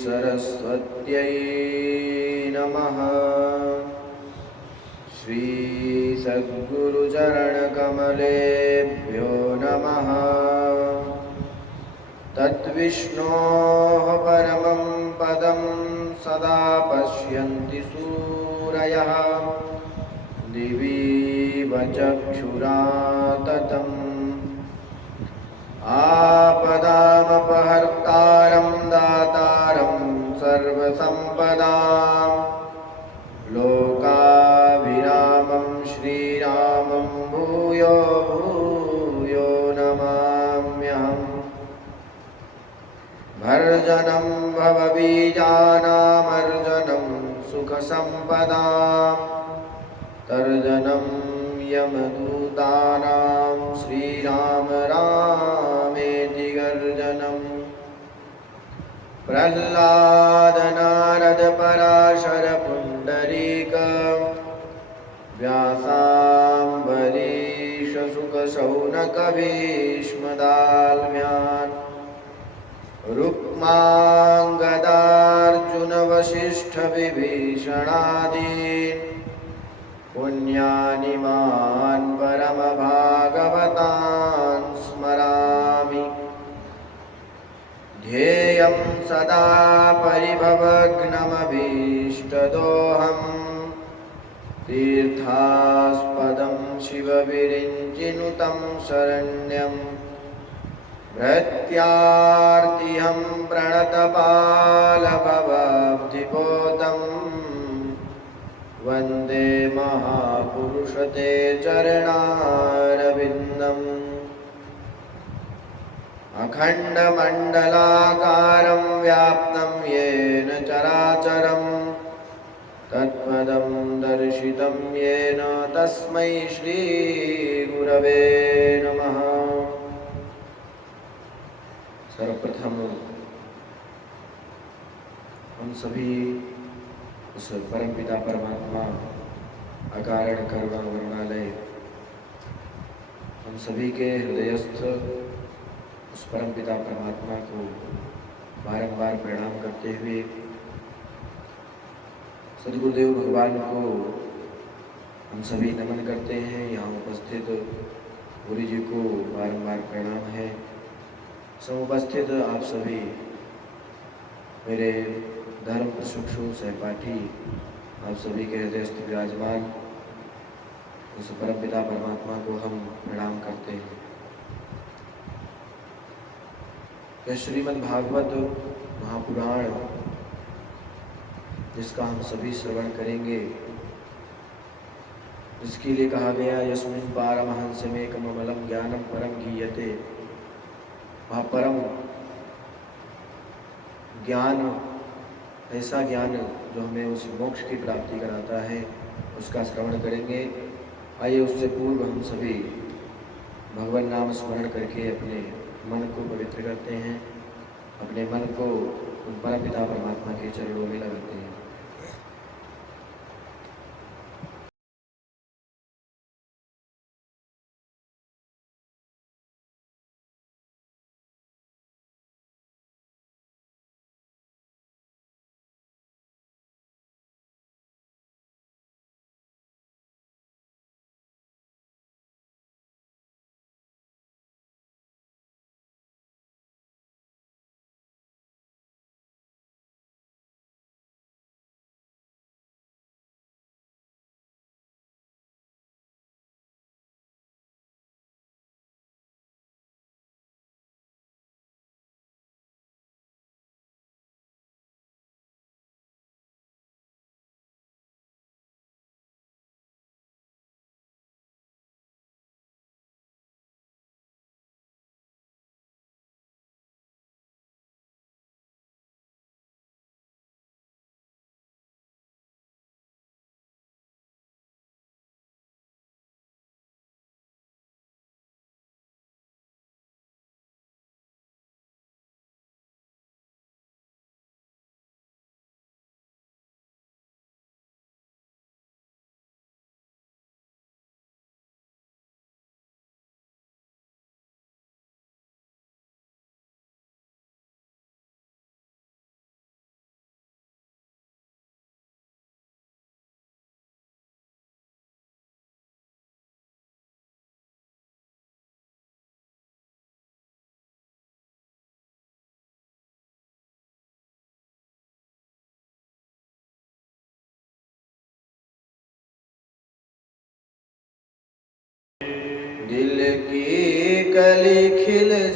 सरस्वत्यै नमः। श्री सद्गुरुचरणकमलेभ्यो नमः। तद्विष्णोः परमं पदं सदा पश्यन्ति सूरयः दिवीव चक्षुराततम्। आपदामपहर्तारं दातारं सर्वसम्पदां लोकाभिरामं श्रीरामं भूयो भूयो नमाम्यहम्। भर्जनं भवबीजानामर्जनं सुखसम्पदां तर्जनं यमदूतानां श्रीराम रामेति गर्जनम्। प्रह्लाद नारद पराशर पुण्डरीक व्यासाम्बरीश शुक शौनक भीष्मदाल्म्यान् रुक्माङ्गदार्जुन वसिष्ठ विभीषणादीन् पुण्यानिमान् परमभागवतान् स्मरामि। ध्येयं सदा परिभवग्नमभीष्टदोहम् तीर्थास्पदं शिवविरिञ्चिनुतं शरण्यं भृत्यार्तिहं प्रणतपालभवाब्धिपोतम् वन्दे महापुरुष ते चरणारविन्दम्। अखण्डमण्डलाकारं व्याप्तं येन चराचरं तत्पदं दर्शितं येन तस्मै श्रीगुरवे नमः। सर्वप्रथम हम सभी उस परमपिता परमात्मा अकारण करुणा वरुणालय हम सभी के हृदयस्थ उस परमपिता परमात्मा को बारंबार प्रणाम करते हुए सद्गुरुदेव भगवान को हम सभी नमन करते हैं। यहाँ उपस्थित गुरु जी को बारंबार प्रणाम है। समुपस्थित आप सभी मेरे धर्म प्रशिक्षु सहपाठी आप सभी के हृदयस्थ विराजमान उस परमपिता परमात्मा को हम प्रणाम करते हैं। यह श्रीमद् भागवत महापुराण जिसका हम सभी श्रवण करेंगे, जिसके लिए कहा गया यस्मिन् पारमहंसमेकममलं ज्ञानं परम गीयते, वह परम ज्ञान, ऐसा ज्ञान जो हमें उस मोक्ष की प्राप्ति कराता है, उसका श्रवण करेंगे। आइए उससे पूर्व हम सभी भगवान नाम स्मरण करके अपने मन को पवित्र करते हैं, अपने मन को उन परमपिता परमात्मा के चरणों में लगाते हैं।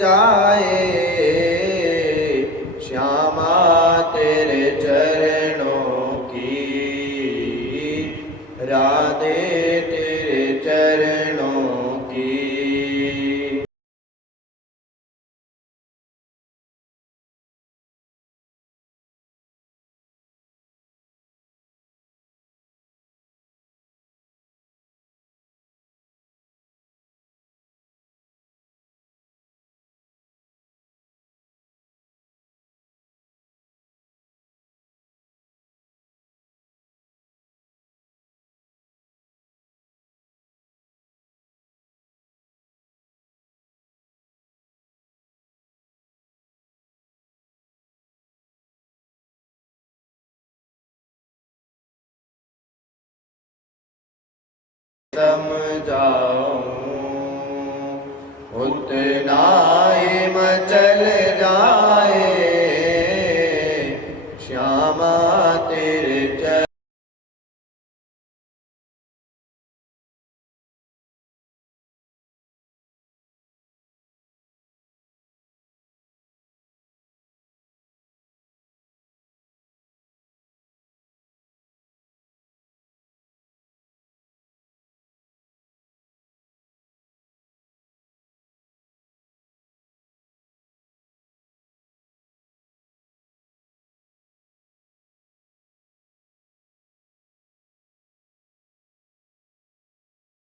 जाए, श्यामा तेरे चरणों की, राधे तेरे चरणों की। समझाऊं उतना ही मचल जाए, श्यामा तेरे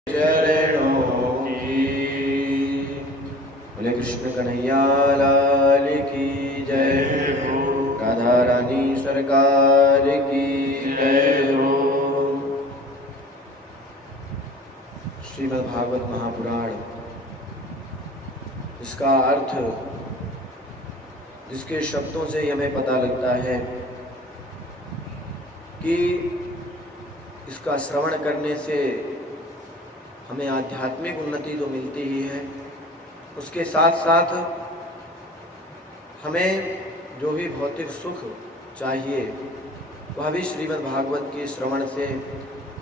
चरणों की। बोले कृष्ण कन्हैया लाल की जय हो, राधा रानी सरकार की जय हो। श्रीमद् भागवत महापुराण, इसका अर्थ जिसके शब्दों से हमें पता लगता है कि इसका श्रवण करने से हमें आध्यात्मिक उन्नति तो मिलती ही है, उसके साथ साथ हमें जो भी भौतिक सुख चाहिए वह भी श्रीमद् भागवत के श्रवण से,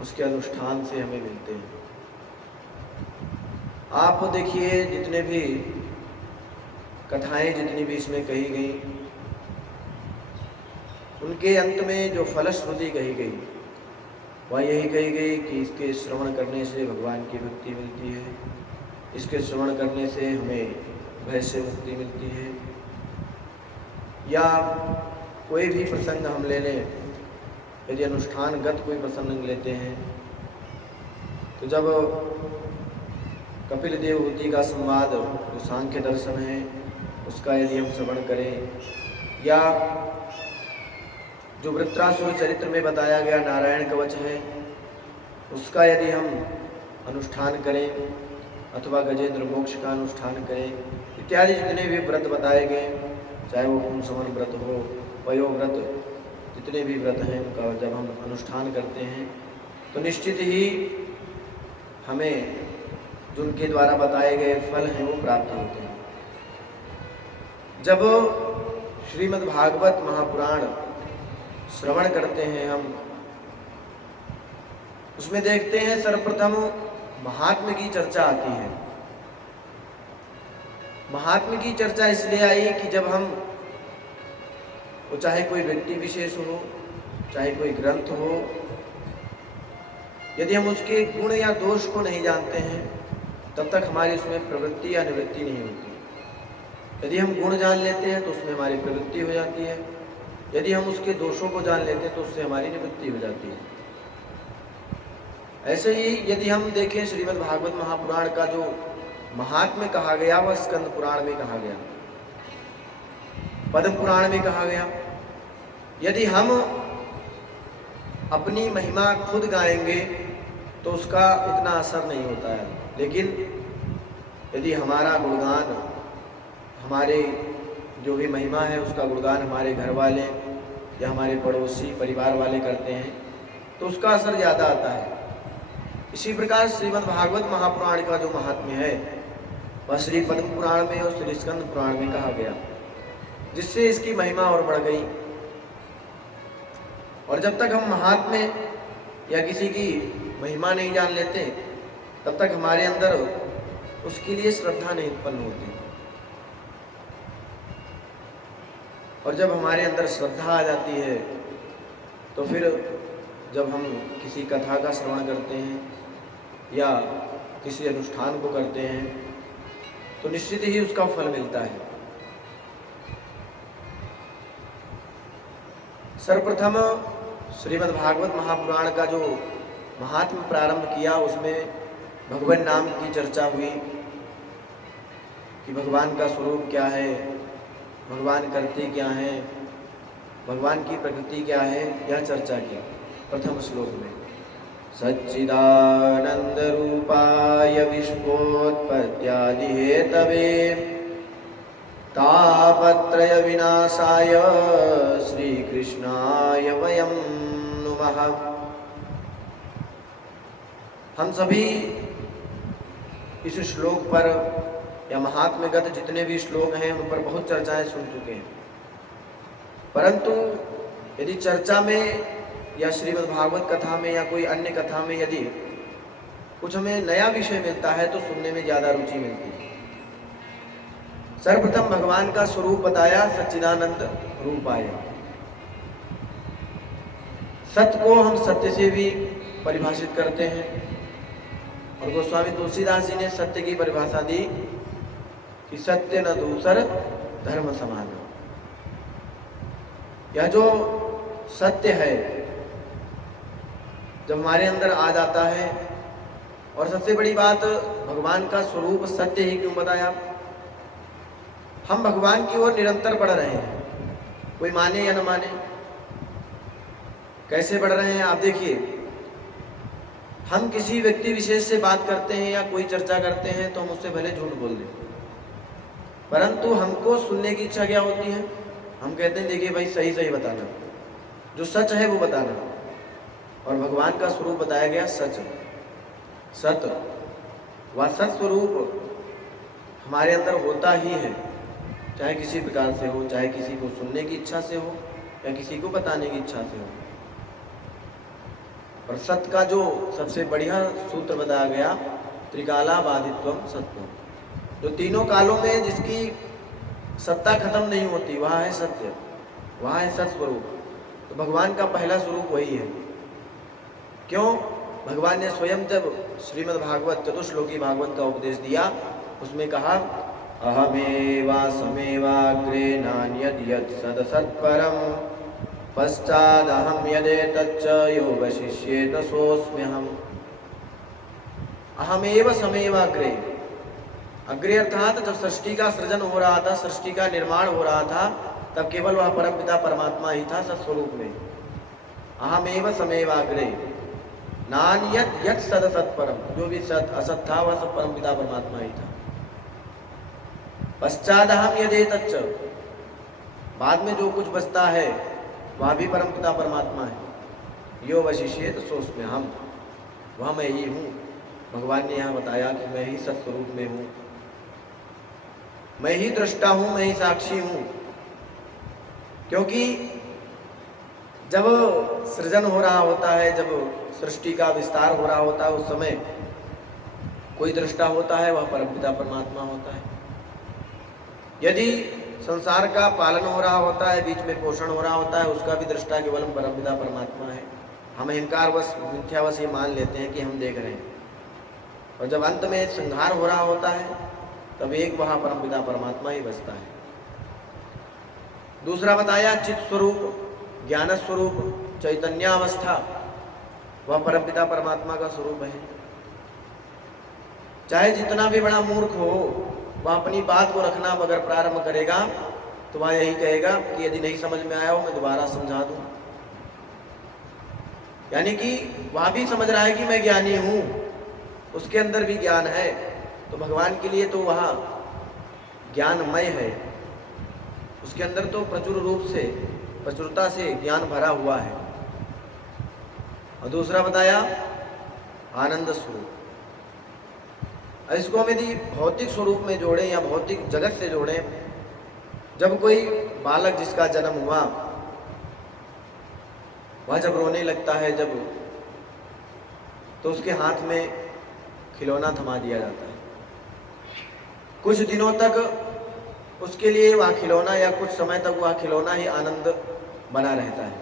उसके अनुष्ठान से हमें मिलते हैं। आप देखिए जितने भी कथाएं जितनी भी इसमें कही गई, उनके अंत में जो फलश्रुति कही गई वह यही कही गई कि इसके श्रवण करने से भगवान की भक्ति मिलती है, इसके श्रवण करने से हमें भय से मुक्ति मिलती है। या कोई भी प्रसंग हम ले लें, यदि अनुष्ठानगत कोई प्रसंग लेते हैं तो जब कपिल देवहूति का संवाद जो सांख्य दर्शन है उसका यदि हम श्रवण करें, या जो वृत्रासुर चरित्र में बताया गया नारायण कवच है उसका यदि हम अनुष्ठान करें, अथवा गजेंद्र मोक्ष का अनुष्ठान करें, इत्यादि जितने भी व्रत बताए गए, चाहे वो पुंसवन व्रत हो, वयोव्रत, जितने भी व्रत हैं उनका जब हम अनुष्ठान करते हैं तो निश्चित ही हमें जो उनके द्वारा बताए गए फल हैं वो प्राप्त होते हैं। जब श्रीमद् भागवत महापुराण श्रवण करते हैं हम, उसमें देखते हैं सर्वप्रथम महात्म्य की चर्चा आती है। महात्म्य की चर्चा इसलिए आई कि जब हम, वो चाहे कोई व्यक्ति विशेष हो, चाहे कोई ग्रंथ हो, यदि हम उसके गुण या दोष को नहीं जानते हैं तब तक हमारी उसमें प्रवृत्ति या निवृत्ति नहीं होती। यदि हम गुण जान लेते हैं तो उसमें हमारी प्रवृत्ति हो जाती है, यदि हम उसके दोषों को जान लेते हैं तो उससे हमारी निवृत्ति हो जाती है। ऐसे ही यदि हम देखें श्रीमद् भागवत महापुराण का जो महात्म्य कहा गया वह स्कंद पुराण में कहा गया, पद्म पुराण में कहा गया। यदि हम अपनी महिमा खुद गाएंगे तो उसका इतना असर नहीं होता है, लेकिन यदि हमारा गुणगान, हमारे जो भी महिमा है उसका गुणगान हमारे घर वाले या हमारे पड़ोसी परिवार वाले करते हैं तो उसका असर ज़्यादा आता है। इसी प्रकार श्रीमद् भागवत महापुराण का जो महात्म्य है वह श्री पद्म पुराण में और श्री स्कंद पुराण में कहा गया, जिससे इसकी महिमा और बढ़ गई। और जब तक हम महात्म्य या किसी की महिमा नहीं जान लेते तब तक हमारे अंदर उसके लिए श्रद्धा नहीं उत्पन्न होती। और जब हमारे अंदर श्रद्धा आ जाती है तो फिर जब हम किसी कथा का श्रवण करते हैं या किसी अनुष्ठान को करते हैं तो निश्चित ही उसका फल मिलता है। सर्वप्रथम श्रीमद् भागवत महापुराण का जो महात्म्य प्रारंभ किया उसमें भगवान नाम की चर्चा हुई कि भगवान का स्वरूप क्या है, भगवान करते क्या हैं, भगवान की प्रकृति क्या है, यह चर्चा की प्रथम श्लोक में। सच्चिदानंद रूपाय विश्वोत्पत्त्यादि हेतवे तापत्रय विनाशाय श्री कृष्णाय वयं नुमः। हम सभी इस श्लोक पर या महात्म्यगत जितने भी श्लोक हैं उन पर बहुत चर्चाएं सुन चुके हैं, परंतु यदि चर्चा में या श्रीमद् भागवत कथा में या कोई अन्य कथा में यदि कुछ हमें नया विषय मिलता है तो सुनने में ज़्यादा रुचि मिलती है। सर्वप्रथम भगवान का स्वरूप बताया, सच्चिदानंद रूपाय। सत्य को हम सत्य से भी परिभाषित करते हैं और गोस्वामी तुलसीदास जी ने सत्य की परिभाषा दी कि सत्य न दूसर धर्म समान। यह जो सत्य है जब हमारे अंदर आ जाता है, और सबसे बड़ी बात भगवान का स्वरूप सत्य ही क्यों बताया, हम भगवान की ओर निरंतर बढ़ रहे हैं, कोई माने या न माने। कैसे बढ़ रहे हैं आप देखिए, हम किसी व्यक्ति विशेष से बात करते हैं या कोई चर्चा करते हैं तो हम उससे भले झूठ बोल दें, परंतु हमको सुनने की इच्छा क्या होती है, हम कहते हैं देखिए भाई सही सही बताना, जो सच है वो बताना। और भगवान का स्वरूप बताया गया सच, सत्य। वह सत स्वरूप हमारे अंदर होता ही है, चाहे किसी प्रकार से हो, चाहे किसी को सुनने की इच्छा से हो या किसी को बताने की इच्छा से हो। और सत्य का जो सबसे बढ़िया सूत्र बताया गया, त्रिकाला बाधित्वम सत्यम, जो तीनों कालों में जिसकी सत्ता खत्म नहीं होती वह है सत्य, वह है सत स्वरूप। तो भगवान का पहला स्वरूप वही है। क्यों? भगवान ने स्वयं जब श्रीमद् भागवत चतुश्लोकी भागवत का उपदेश दिया उसमें कहा, अहमेवा समेवाग्रे नान्यद् यत् सद सत्परम पश्चादहं यदेतच्च यो वशिष्येत सोऽस्म्यहम्। अहमेव समेवाग्रे, अग्रे अर्थात जब सृष्टि का सृजन हो रहा था, सृष्टि का निर्माण हो रहा था, तब केवल वह परमपिता परमात्मा ही था सत्स्वरूप में। अहमेव समेवाग्रे नान्यद् यत् सद सत्परम, जो भी सत असत था वह सब परमपिता परमात्मा ही था। पश्चादहं यदेतच्च, बाद में जो कुछ बचता है वह भी परमपिता परमात्मा है। यो वशिष्येत सोऽस्म्यहम्, वह मैं ही हूँ। भगवान ने यहाँ बताया कि मैं ही सत्स्वरूप में हूँ, मैं ही दृष्टा हूँ, मैं ही साक्षी हूँ। क्योंकि जब सृजन हो रहा होता है, जब सृष्टि का विस्तार हो रहा होता है, उस समय कोई दृष्टा होता है, वह परमपिता परमात्मा होता है। यदि संसार का पालन हो रहा होता है, बीच में पोषण हो रहा होता है, उसका भी दृष्टा केवल परमपिता परमात्मा है। हम अहंकारवश मिथ्यावश ये मान लेते हैं कि हम देख रहे हैं, और जब अंत में संहार हो रहा होता है तब एक वहाँ परमपिता परमात्मा ही बचता है। दूसरा बताया चित्त स्वरूप, ज्ञान स्वरूप, चैतन्यावस्था, वह परमपिता परमात्मा का स्वरूप है। चाहे जितना भी बड़ा मूर्ख हो, वह अपनी बात को रखना अगर प्रारंभ करेगा तो वह यही कहेगा कि यदि नहीं समझ में आया हो मैं दोबारा समझा दूं। यानी कि वह भी समझ रहा है कि मैं ज्ञानी हूं, उसके अंदर भी ज्ञान है। तो भगवान के लिए तो वह ज्ञानमय है, उसके अंदर तो प्रचुर रूप से, प्रचुरता से ज्ञान भरा हुआ है। और दूसरा बताया आनंद स्वरूप। इसको हम यदि भौतिक स्वरूप में जोड़ें या भौतिक जगत से जोड़ें, जब कोई बालक जिसका जन्म हुआ वह जब रोने लगता है, जब तो उसके हाथ में खिलौना थमा दिया जाता है। कुछ दिनों तक उसके लिए वह खिलौना या कुछ समय तक वह खिलौना ही आनंद बना रहता है।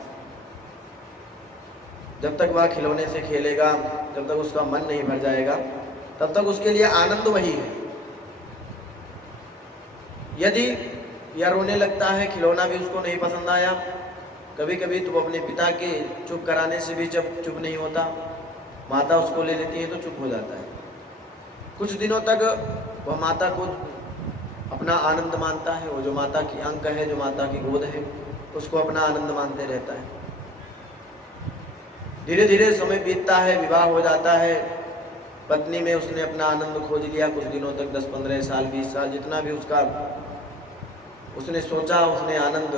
जब तक वह खिलौने से खेलेगा, जब तक उसका मन नहीं भर जाएगा, तब तक उसके लिए आनंद वही है। यदि यह रोने लगता है, खिलौना भी उसको नहीं पसंद आया, कभी कभी तो वो अपने पिता के चुप कराने से भी जब चुप नहीं होता, माता उसको ले लेती है तो चुप हो जाता है। कुछ दिनों तक वह माता को अपना आनंद मानता है, वो जो माता की अंक है, जो माता की गोद है, उसको अपना आनंद मानते रहता है। धीरे धीरे समय बीतता है, विवाह हो जाता है, पत्नी में उसने अपना आनंद खोज लिया। कुछ दिनों तक 10-15 साल 20 साल जितना भी उसका उसने सोचा, उसने आनंद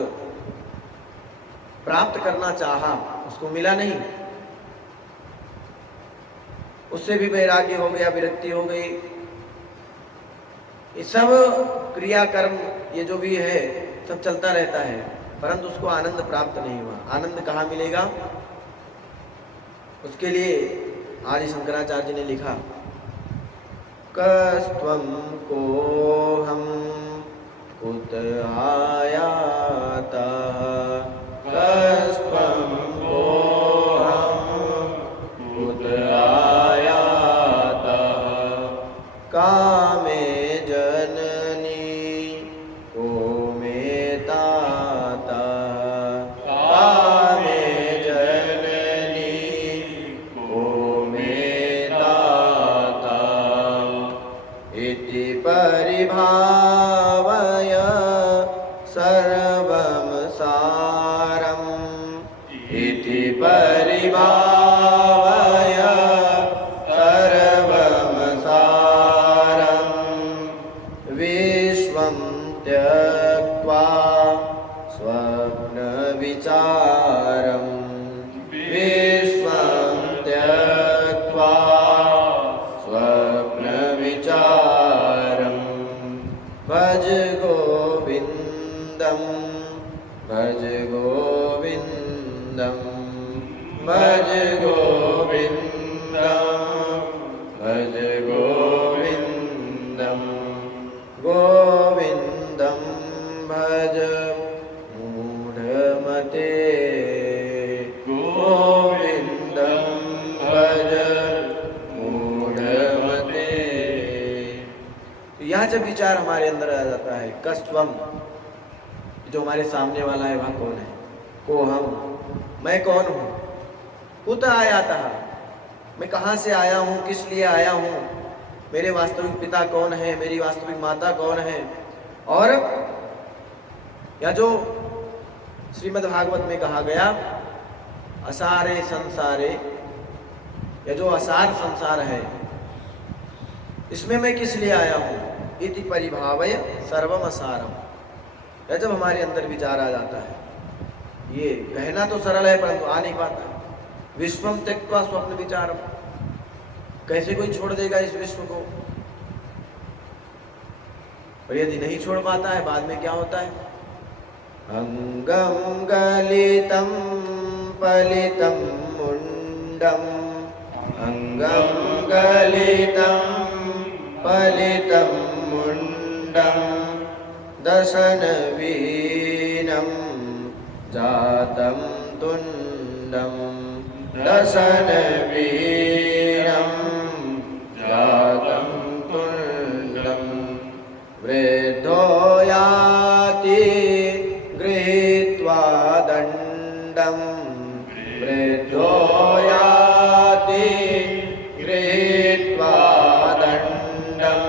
प्राप्त करना चाहा, उसको मिला नहीं। उससे भी वैराग्य हो गया, विरक्ति हो गई। ये सब क्रियाकर्म, ये जो भी है, सब चलता रहता है, परंतु उसको आनंद प्राप्त नहीं हुआ। आनंद कहाँ मिलेगा? उसके लिए आदि शंकराचार्य ने लिखा, कस्त्वं कोऽहं कुत आयाता, कस्त्वं कोऽहं कुत आयाता, कामे जननी को मे ताता, कामे जननी को मे ताता, इति परिभावय सर्वं सारम्, इति परिभावय सर्वं सारम्, विश्वं त्यक्त्वा स्वप्नविचारम्, विश्वं त्यक्त्वा स्वप्नविचारम्, भज गोविन्दं, भज गोविन्दं, भज गोविन्दं, भज गोविन्दं, गोविन्दं भज मूढमते, गोविन्दं भज मूढमते। तो यह जब विचार हमारे अंदर आ जाता है, कस्त्वम, जो हमारे सामने वाला है वह कौन है, को हम, मैं कौन हूँ, कुत आयाता, मैं कहाँ से आया हूँ, किस लिए आया हूँ, मेरे वास्तविक पिता कौन है, मेरी वास्तविक माता कौन है। और या जो श्रीमद् भागवत में कहा गया, असारे संसारे, या जो असार संसार है, इसमें मैं किस लिए आया हूँ, इति परिभावय सर्वम असारम। या जब हमारे अंदर विचार आ जाता है, ये कहना तो सरल है परंतु आ नहीं पाता। विश्वम त्यक्त्वा स्वप्न विचारम, कैसे कोई छोड़ देगा इस विश्व को? और यदि नहीं छोड़ पाता है, बाद में क्या होता है? अंगम गलितम पलितम मुंडम, अंगम गलितम पलितम मुंडम, दशन वीनम जातम तुंडम, दशन वीनम जातम तुंडम, वृद्धो याति गृहीत्वा दंडम, वृद्धो याति गृहीत्वा दंडम,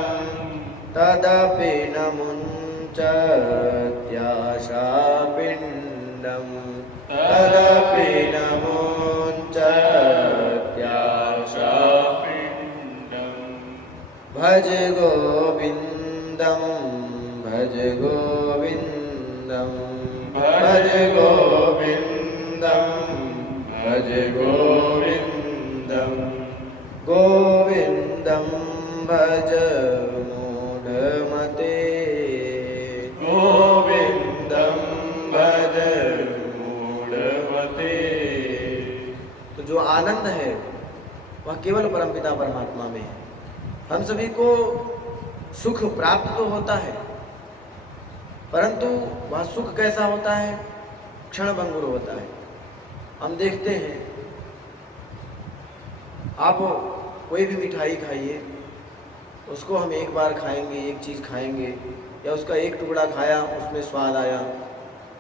तदपि न मुञ्चत्याशा पिंडम, तदपि न मुञ्चत्याशा पिंडम। भज गोविन्दं, भज गोविन्दं, भज गोविन्दं, भज गोविन्दं, गोविन्दं भज मूढमते, गोविन्दं भज मूढमते। तो जो आनंद है वह केवल परमपिता परमात्मा में है। हम सभी को सुख प्राप्त तो होता है, परंतु वह सुख कैसा होता है? क्षणभंगुर होता है। हम देखते हैं, आप कोई भी मिठाई खाइए, उसको हम एक बार खाएंगे, एक चीज़ खाएंगे, या उसका एक टुकड़ा खाया, उसमें स्वाद आया,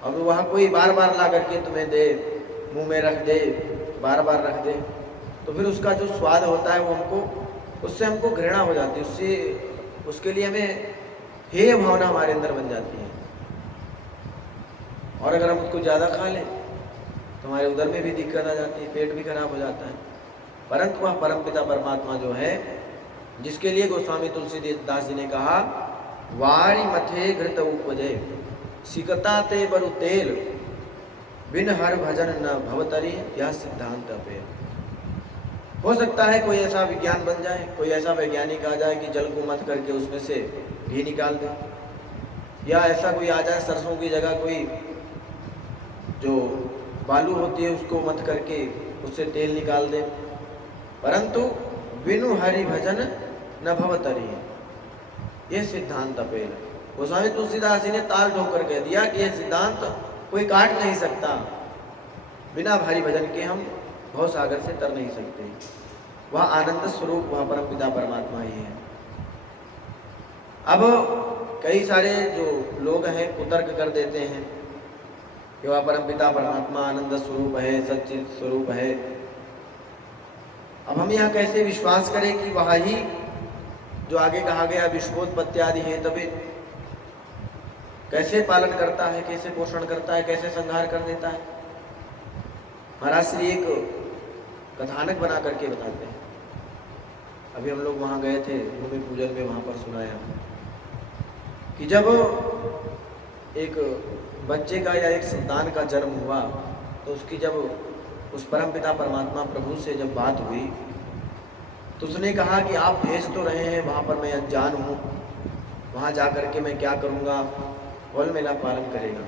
अब वह कोई बार बार ला करके तुम्हें दे, मुंह में रख दे, बार बार रख दे, तो फिर उसका जो स्वाद होता है वो उससे हमको घृणा हो जाती है, उसके लिए हमें हेय भावना हमारे अंदर बन जाती है। और अगर हम उसको ज़्यादा खा लें तो हमारे उदर में भी दिक्कत आ जाती है, पेट भी खराब हो जाता है। परंतु वह परमपिता परमात्मा जो है, जिसके लिए गोस्वामी तुलसीदास जी ने कहा, वारी मथे घृत उपजे सिकता ते बरु तेल, बिन हर भजन न भवतरी, यह सिद्धांत पे। हो सकता है कोई ऐसा विज्ञान बन जाए, कोई ऐसा वैज्ञानिक आ जाए कि जल को मथ करके उसमें से घी निकाल दे, या ऐसा कोई आ जाए सरसों की जगह कोई जो बालू होती है उसको मथ करके उससे तेल निकाल दे, परंतु बिनु हरि भजन न भवतरी, ये सिद्धांत अपेल। गोस्वामी तुलसीदास जी ने ताल ठोक कर कह दिया कि यह सिद्धांत कोई काट नहीं सकता, बिना हरि भजन के हम भव सागर से तर नहीं सकते। वह आनंद स्वरूप, वह परमपिता परमात्मा ही है। अब कई सारे जो लोग हैं कुतर्क कर देते हैं कि वह परमपिता परमात्मा आनंद स्वरूप है, सच्चित स्वरूप है। अब हम यहाँ कैसे विश्वास करें कि वह ही जो आगे कहा गया विश्वोत्पत्ति आदि है, तभी कैसे पालन करता है, कैसे पोषण करता है, कैसे संहार कर देता है। महाराज श्री एक कथानक बना करके बताते हैं। अभी हम लोग वहाँ गए थे भूमि पूजन में, वहाँ पर सुनाया कि जब एक बच्चे का या एक संतान का जन्म हुआ तो उसकी जब उस परमपिता परमात्मा प्रभु से जब बात हुई तो उसने कहा कि आप भेज तो रहे हैं, वहाँ पर मैं अनजान हूँ, वहाँ जा कर के मैं क्या करूँगा, कौन मेरा पालन करेगा।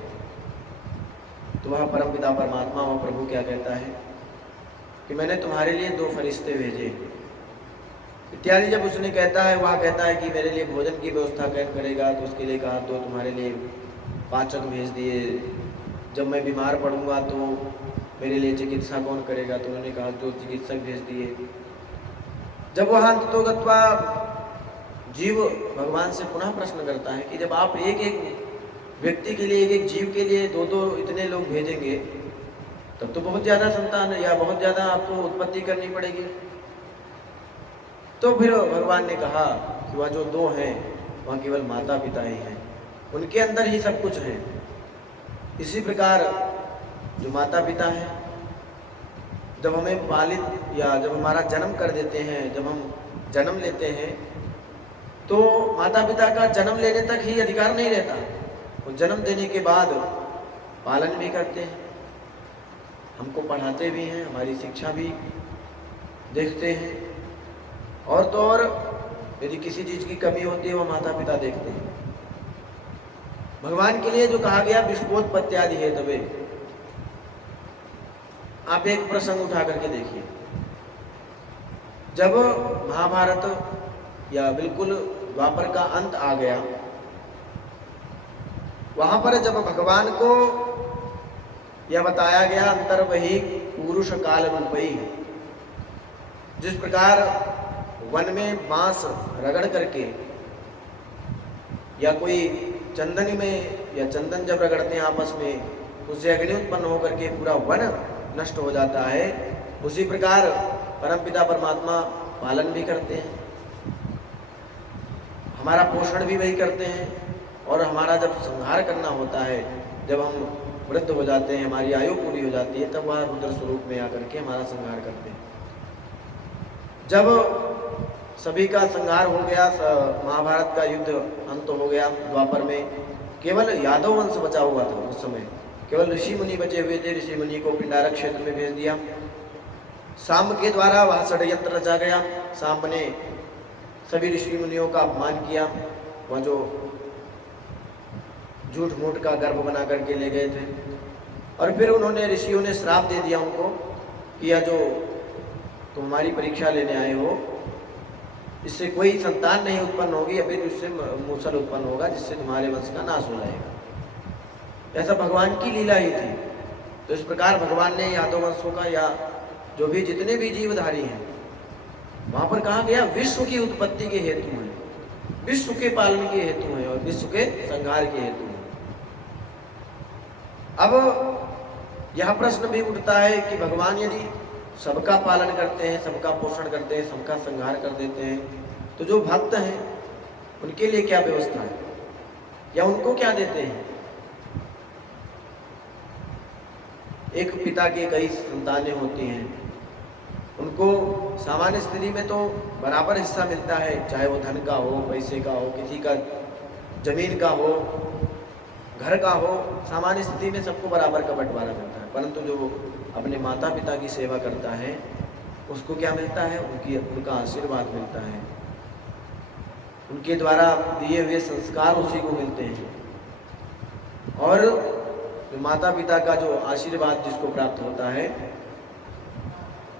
तो वह परमपिता परमात्मा वह प्रभु क्या कहता है कि मैंने तुम्हारे लिए 2 फरिश्ते भेजे इत्यादि। जब उसने कहता है, वह कहता है कि मेरे लिए भोजन की व्यवस्था कैसे करेगा, तो उसके लिए कहा तो तुम्हारे लिए पाचक भेज दिए, जब मैं बीमार पड़ूंगा तो मेरे लिए चिकित्सा कौन करेगा, तो उन्होंने कहा तो चिकित्सक भेज दिए। जब वह अंततोगत्वा जीव भगवान से पुनः प्रश्न करता है कि जब आप एक एक व्यक्ति के लिए, एक एक जीव के लिए 2-2 इतने लोग भेजेंगे, तब तो बहुत ज़्यादा संतान या बहुत ज़्यादा आपको उत्पत्ति करनी पड़ेगी। तो फिर भगवान ने कहा कि वह जो 2 हैं वह केवल माता पिता ही हैं, उनके अंदर ही सब कुछ है। इसी प्रकार जो माता पिता हैं, जब हमें पालित या जब हमारा जन्म कर देते हैं, जब हम जन्म लेते हैं, तो माता पिता का जन्म लेने तक ही अधिकार नहीं रहता, वो जन्म देने के बाद पालन भी करते हैं, हमको पढ़ाते भी हैं, हमारी शिक्षा भी देखते हैं, और तो और यदि किसी चीज़ की कमी होती है वो माता पिता देखते हैं। भगवान के लिए जो कहा गया विश्वोत्पत्ति आदि है, तबे आप एक प्रसंग उठा करके देखिए। जब महाभारत या बिल्कुल द्वापर का अंत आ गया, वहां पर जब भगवान को यह बताया गया अंतर वही पुरुष काल रूपई, जिस प्रकार वन में बांस रगड़ करके या कोई चंदन में या चंदन जब रगड़ते हैं आपस में, उससे अग्नि उत्पन्न होकर के पूरा वन नष्ट हो जाता है, उसी प्रकार परमपिता परमात्मा पालन भी करते हैं, हमारा पोषण भी वही करते हैं, और हमारा जब संहार करना होता है, जब हम वृद्ध हो जाते हैं, हमारी आयु पूरी हो जाती है, तब वह रुद्र स्वरूप में आकर के हमारा संहार करते हैं। जब सभी का संहार हो गया, महाभारत का युद्ध अंत हो गया, द्वापर में केवल यादव वंश बचा हुआ था। उस समय केवल ऋषि मुनि बचे हुए थे, ऋषि मुनि को पिंडारक क्षेत्र में भेज दिया। सांब के द्वारा वह षड्यंत्र रचा गया, सांब ने सभी ऋषि मुनियों का अपमान किया, वह जो झूठ मूठ का गर्भ बना करके ले गए थे, और फिर उन्होंने ऋषियों ने श्राप दे दिया उनको कि यह जो तुम हमारी परीक्षा लेने आए हो, इससे कोई संतान नहीं उत्पन्न होगी, अभी इससे मूसल उत्पन्न होगा, जिससे तुम्हारे वंश का नाश हो जाएगा। ऐसा भगवान की लीला ही थी। तो इस प्रकार भगवान ने यादव वंशों का या जो भी जितने भी जीवधारी हैं वहां पर कहा गया विश्व की उत्पत्ति के हेतु है, विश्व के पालन के हेतु है और विश्व के संहार के हेतु है। अब यह प्रश्न भी उठता है कि भगवान यदि सबका पालन करते हैं, सबका पोषण करते हैं, सबका संहार कर देते हैं, तो जो भक्त हैं उनके लिए क्या व्यवस्था है या उनको क्या देते हैं? एक पिता की कई संतानें होती हैं, उनको सामान्य स्थिति में तो बराबर हिस्सा मिलता है, चाहे वो धन का हो, पैसे का हो, किसी का जमीन का हो, घर का हो, सामान्य स्थिति में सबको बराबर का बंटवारा मिलता है। परंतु जो अपने माता पिता की सेवा करता है उसको क्या मिलता है? उनका आशीर्वाद मिलता है, उनके द्वारा दिए हुए संस्कार उसी को मिलते हैं। और जो माता पिता का जो आशीर्वाद जिसको प्राप्त होता है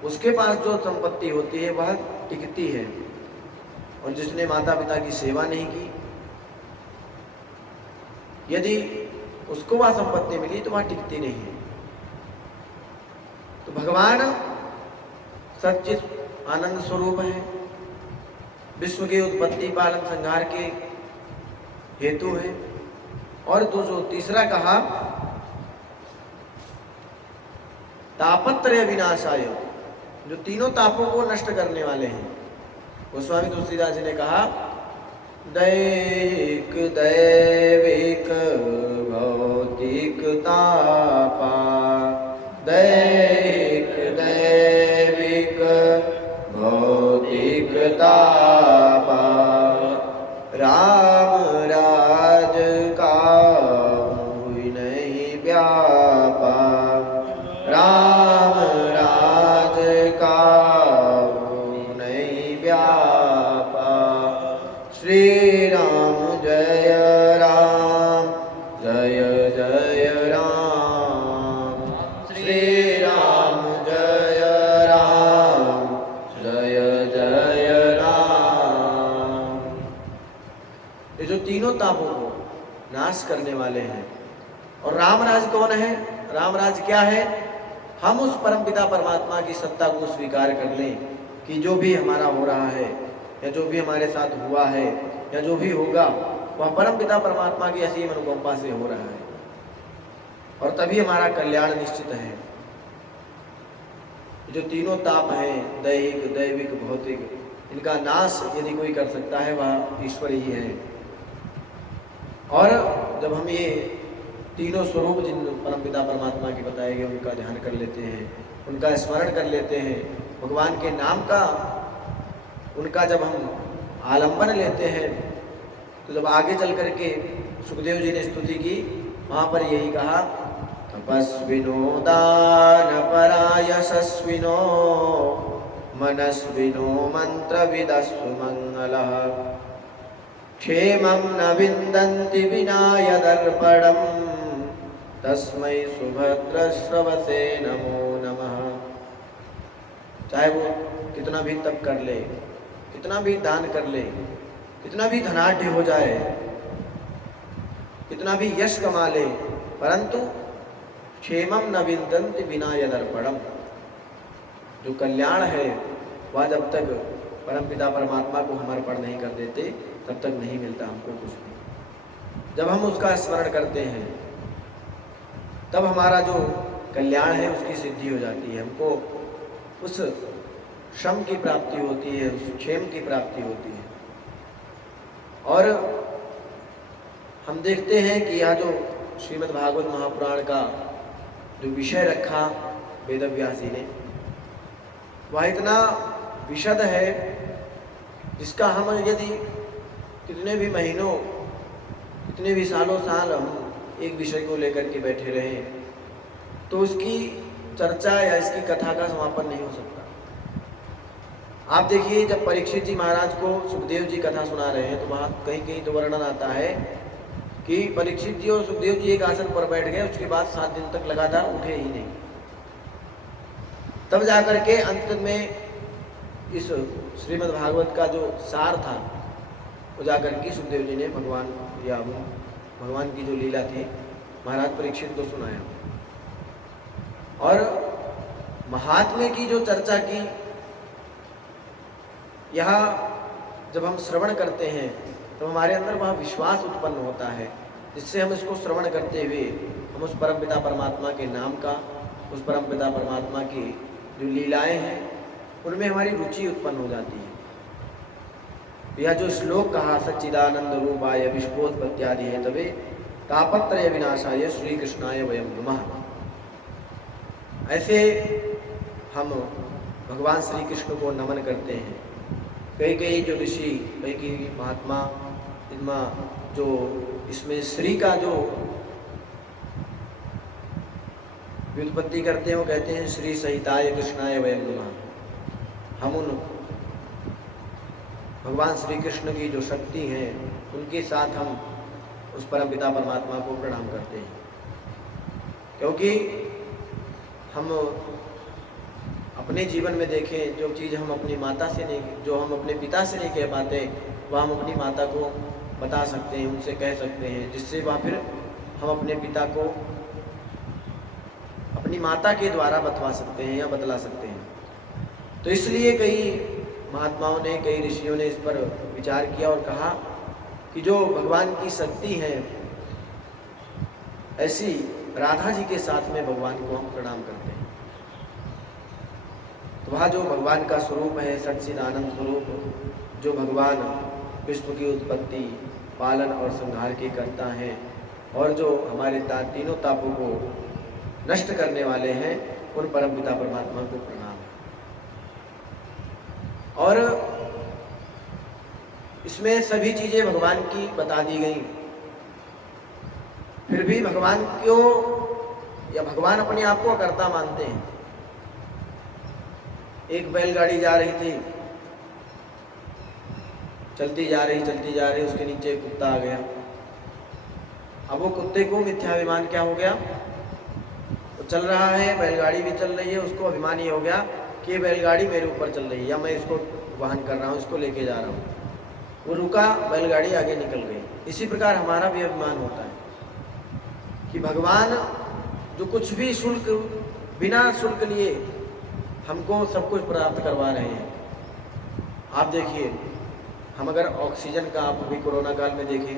उसके पास जो संपत्ति होती है वह टिकती है, और जिसने माता पिता की सेवा नहीं की यदि उसको वह संपत्ति मिली तो वह टिकती नहीं है। तो भगवान सच्चित आनंद स्वरूप है, विश्व के उत्पत्ति पालन संहार के हेतु है। और जो तीसरा कहा तापत्रय विनाशाय, जो तीनों तापों को नष्ट करने वाले हैं। गोस्वामी तुलसीदास जी ने कहा दैहिक दैविक भौतिक तापा, दैहिक दैविक भौतिक तापा, राम राज का हुई नहीं व्यापा, राम राज का हुई नहीं व्यापा, श्री राम जय राम जय जय राम, श्री राम जय राम जय जय राम। ये जो तीनों तापों को नाश करने वाले हैं। और रामराज कौन है? रामराज क्या है? हम उस परमपिता परमात्मा की सत्ता को स्वीकार कर लें कि जो भी हमारा हो रहा है या जो भी हमारे साथ हुआ है या जो भी होगा वह परमपिता परमात्मा की असीम अनुकंपा से हो रहा है, और तभी हमारा कल्याण निश्चित है। जो तीनों ताप हैं, दैहिक दैविक भौतिक, इनका नाश यदि कोई कर सकता है वह ईश्वर ही है। और जब हम ये तीनों स्वरूप जिन परमपिता परमात्मा के बताए गए उनका ध्यान कर लेते हैं, उनका स्मरण कर लेते हैं, भगवान के नाम का उनका जब हम आलंबन लेते हैं, तो जब आगे चल करके सुखदेव जी ने स्तुति की वहाँ पर यही कहा तपस्विनो दानपरा यशस्विनो मनस्विनो मंत्रविदस्तु मंगलः क्षेमं न विन्दन्ति विना यदर्पणम् तस्मै सुभद्रश्रवसे नमो नमः। चाहे वो कितना भी तप कर ले, कितना भी दान कर ले, कितना भी धनाढ्य हो जाए, कितना भी यश कमा ले, परंतु क्षेमं न विन्दन्ति विना यदर्पणम्, जो कल्याण है वह जब तक परमपिता परमात्मा को हम अर्पण नहीं कर देते तब तक नहीं मिलता हमको कुछ भी। जब हम उसका स्मरण करते हैं तब हमारा जो कल्याण है उसकी सिद्धि हो जाती है, हमको उस क्षम की प्राप्ति होती है, उस क्षेम की प्राप्ति होती है। और हम देखते हैं कि यह जो श्रीमद् भागवत महापुराण का जो विषय रखा वेदव्यास जी ने, वह इतना विशद है जिसका हम यदि कितने भी महीनों, कितने भी सालों साल हम एक विषय को लेकर के बैठे रहें तो उसकी चर्चा या इसकी कथा का समापन नहीं हो सकता। आप देखिए जब परीक्षित जी महाराज को सुखदेव जी कथा सुना रहे हैं तो वहाँ कहीं कहीं तो वर्णन आता है कि परीक्षित जी और सुखदेव जी एक आसन पर बैठ गए, उसके बाद 7 दिन तक लगातार उठे ही नहीं। तब जाकर के अंत में इस श्रीमद् भागवत का जो सार था वो जाकर के सुखदेव जी ने भगवान की जो लीला थी महाराज परीक्षित को सुनाया। और महात्म्य की जो चर्चा की, यहाँ जब हम श्रवण करते हैं तो हमारे अंदर वह विश्वास उत्पन्न होता है, जिससे हम इसको श्रवण करते हुए हम उस परमपिता परमात्मा के नाम का, उस परमपिता परमात्मा की जो लीलाएं हैं उनमें हमारी रुचि उत्पन्न हो जाती है। यह जो श्लोक कहा, सच्चिदानंद रूपाय विश्वोत्पत्त्यादि है तवे तापत्रय विनाशाय श्री कृष्णाय वयम नमः। ऐसे हम भगवान श्री कृष्ण को नमन करते हैं। कई जो ऋषि, कई महात्मा, इनमें जो इसमें श्री का जो व्युत्पत्ति करते हैं वो कहते हैं श्री सहिताय कृष्णाय वयम नमः। हम उन भगवान श्री कृष्ण की जो शक्ति है उनके साथ हम उस परमपिता परमात्मा को प्रणाम करते हैं, क्योंकि हम अपने जीवन में देखें, जो चीज़ हम अपनी माता से नहीं, जो हम अपने पिता से नहीं कह पाते, वह हम अपनी माता को बता सकते हैं, उनसे कह सकते हैं, जिससे वह फिर हम अपने पिता को अपनी माता के द्वारा बतवा सकते हैं या बतला सकते हैं। तो इसलिए कई महात्माओं ने, कई ऋषियों ने इस पर विचार किया और कहा कि जो भगवान की शक्ति है, ऐसी राधा जी के साथ में भगवान को हम प्रणाम करते हैं। तो वह जो भगवान का स्वरूप है, सच्चिदानंद स्वरूप, जो भगवान विश्व की उत्पत्ति, पालन और संहार के करता हैं, और जो हमारे तीनों तापों को नष्ट करने वाले हैं, उन परमपिता परमात्मा को प्रणाम। और इसमें सभी चीज़ें भगवान की बता दी गई, फिर भी भगवान क्यों, या भगवान अपने आप को कर्ता मानते हैं। एक बैलगाड़ी जा रही थी, चलती जा रही, उसके नीचे एक कुत्ता आ गया। अब वो कुत्ते को मिथ्याभिमान क्या हो गया, वो चल रहा है, बैलगाड़ी भी चल रही है, उसको अभिमान ये हो गया कि ये बैलगाड़ी मेरे ऊपर चल रही है, या मैं इसको वाहन कर रहा हूँ, इसको लेके जा रहा हूँ। वो रुका, बैलगाड़ी आगे निकल गई। इसी प्रकार हमारा भी अभिमान होता है कि भगवान जो कुछ भी शुल्क, बिना शुल्क लिए हमको सब कुछ प्राप्त करवा रहे हैं। आप देखिए, हम अगर ऑक्सीजन का, आप अभी कोरोना काल में देखें,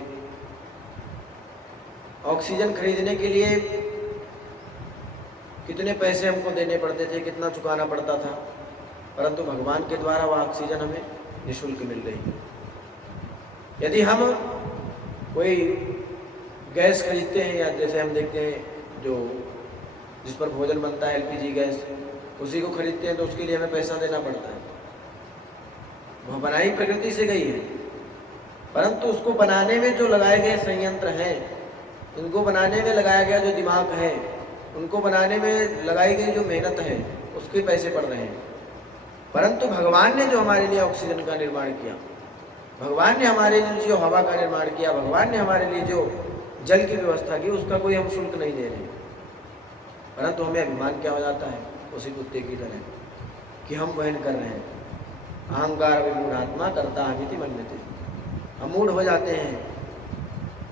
ऑक्सीजन खरीदने के लिए कितने पैसे हमको देने पड़ते थे, कितना चुकाना पड़ता था, परंतु भगवान के द्वारा वह ऑक्सीजन हमें निःशुल्क मिल रही है। यदि हम कोई गैस खरीदते हैं, या जैसे हम देखते हैं जो जिस पर भोजन बनता है एलपीजी गैस, उसी को खरीदते हैं तो उसके लिए हमें पैसा देना पड़ता है। वह बनाई प्रकृति से गई है, परंतु उसको बनाने में जो लगाए गए संयंत्र हैं, उनको बनाने में लगाया गया जो दिमाग है, उनको बनाने में लगाई गई जो मेहनत है, उसके पैसे पड़ रहे हैं। परंतु भगवान ने जो हमारे लिए ऑक्सीजन का निर्माण किया, भगवान ने हमारे लिए जो हवा का निर्माण किया, भगवान ने हमारे लिए जो जल की व्यवस्था की, उसका कोई हम शुल्क नहीं दे रहे। परंतु हमें अभिमान क्या हो जाता है, उसी कुत्ते की तरह, कि हम वहन कर रहे हैं। अहंकार विमूढ़ात्मा करता हमिति मन्यते। हम मूढ़ हो जाते हैं,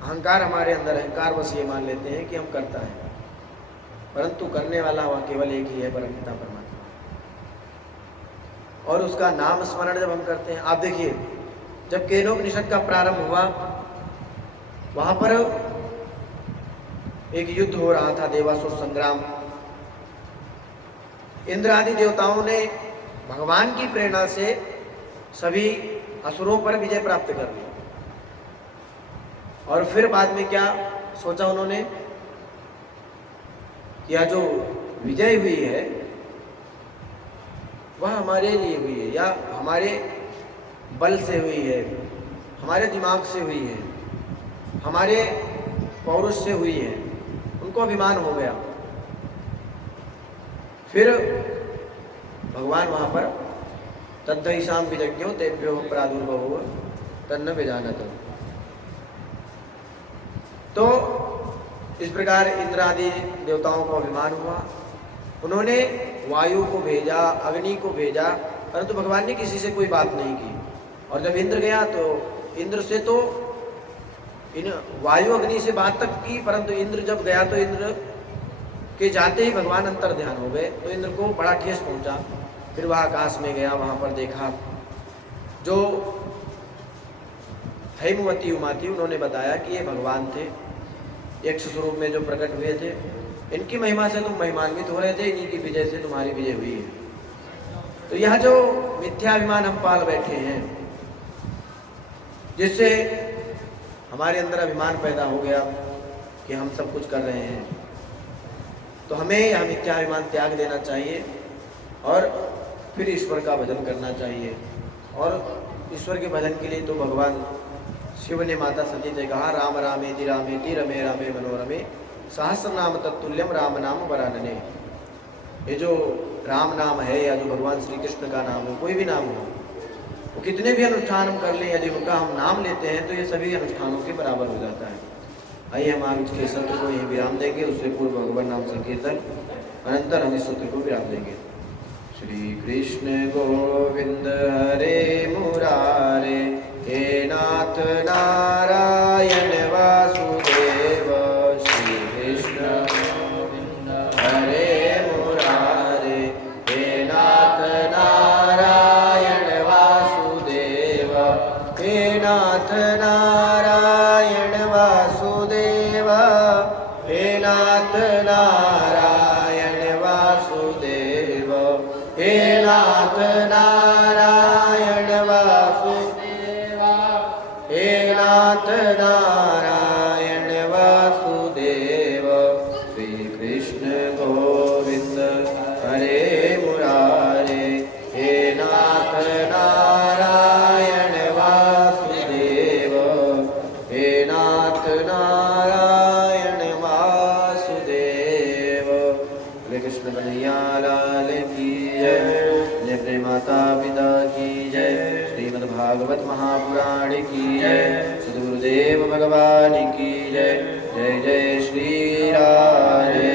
अहंकार हमारे अंदर, अहंकार बस ये मान लेते हैं कि हम करता है, परंतु करने वाला वह केवल एक ही है, परमपिता परमात्मा। और उसका नाम स्मरण जब हम करते हैं, आप देखिए, जब केनोपनिषद का प्रारंभ हुआ, वहां पर एक युद्ध हो रहा था, देवासुर संग्राम। इंद्र आदि देवताओं ने भगवान की प्रेरणा से सभी असुरों पर विजय प्राप्त कर ली। और फिर बाद में क्या सोचा उन्होंने, यह जो विजय हुई है वह हमारे लिए हुई है, या हमारे बल से हुई है, हमारे दिमाग से हुई है, हमारे पौरुष से हुई है। उनको अभिमान हो गया। फिर भगवान वहाँ पर तद्धईशाम विजज्ञो तेभ्यो प्रादुर्भवो तन्न विजानत। तो इस प्रकार इंद्र आदि देवताओं को अभिमान हुआ, उन्होंने वायु को भेजा, अग्नि को भेजा, परंतु भगवान ने किसी से कोई बात नहीं की। और जब इंद्र गया तो इंद्र से तो इन वायु अग्नि से बात तक की, परंतु इंद्र जब गया तो इंद्र के जाते ही भगवान अंतर ध्यान हो गए, तो इंद्र को बड़ा ठेस पहुंचा। फिर वह आकाश में गया, वहां पर देखा जो हेमवती उमा थी, उन्होंने बताया कि ये भगवान थे, यक्ष स्वरूप में जो प्रकट हुए थे। इनकी महिमा से तुम महिमान्वित हो रहे थे, इन्हीं की विजय से तुम्हारी विजय हुई है। तो यह जो मिथ्याभिमान हम पाल बैठे हैं, जिससे हमारे अंदर अभिमान पैदा हो गया कि हम सब कुछ कर रहे हैं, तो हमें यह मिथ्याभिमान त्याग देना चाहिए और फिर ईश्वर का भजन करना चाहिए। और ईश्वर के भजन के लिए तो भगवान शिव ने माता सती से कहा, राम रामेति रामेति रमे रामे मनोरमे सहस्र नाम तत्तुल्यम राम नाम वरानने। ये जो राम नाम है या जो भगवान श्री कृष्ण का नाम हो, कोई भी नाम हो, वो कितने भी अनुष्ठान हम कर लें, यदि उनका हम नाम लेते हैं तो ये सभी अनुष्ठानों के बराबर हो जाता है। आइए हम आज के सत्र को यही विराम देंगे, उससे पूर्व भगवान नाम संकीर्तन अनंतर हम इस सत्र को विराम देंगे। श्री कृष्ण गोविंद हरे मुरारे, हे नाथ नारायण वासुदेव। श्री कृष्ण गोविंद हरे मुरारे, हे नाथ नारायण वासुदेव। हे नाथ नारायण वासुदेव, हे नाथ नारायण वासुदेव, हे नाथ नारायण वासुदेव, हे नाथ नारायण वासुदेव। श्री कृष्ण गोविंद हरे मुरारे, हे नाथ नारायण वासुदेव, हे नाथ नारायण वासुदेव। हरे कृष्ण कन्हैया लाल की जय, जय प्रेम माता पिता की जय, श्रीमद् भागवत महापुराण की जय, सद्गुरुदेव भगवान की जय। जय जय श्री राधे।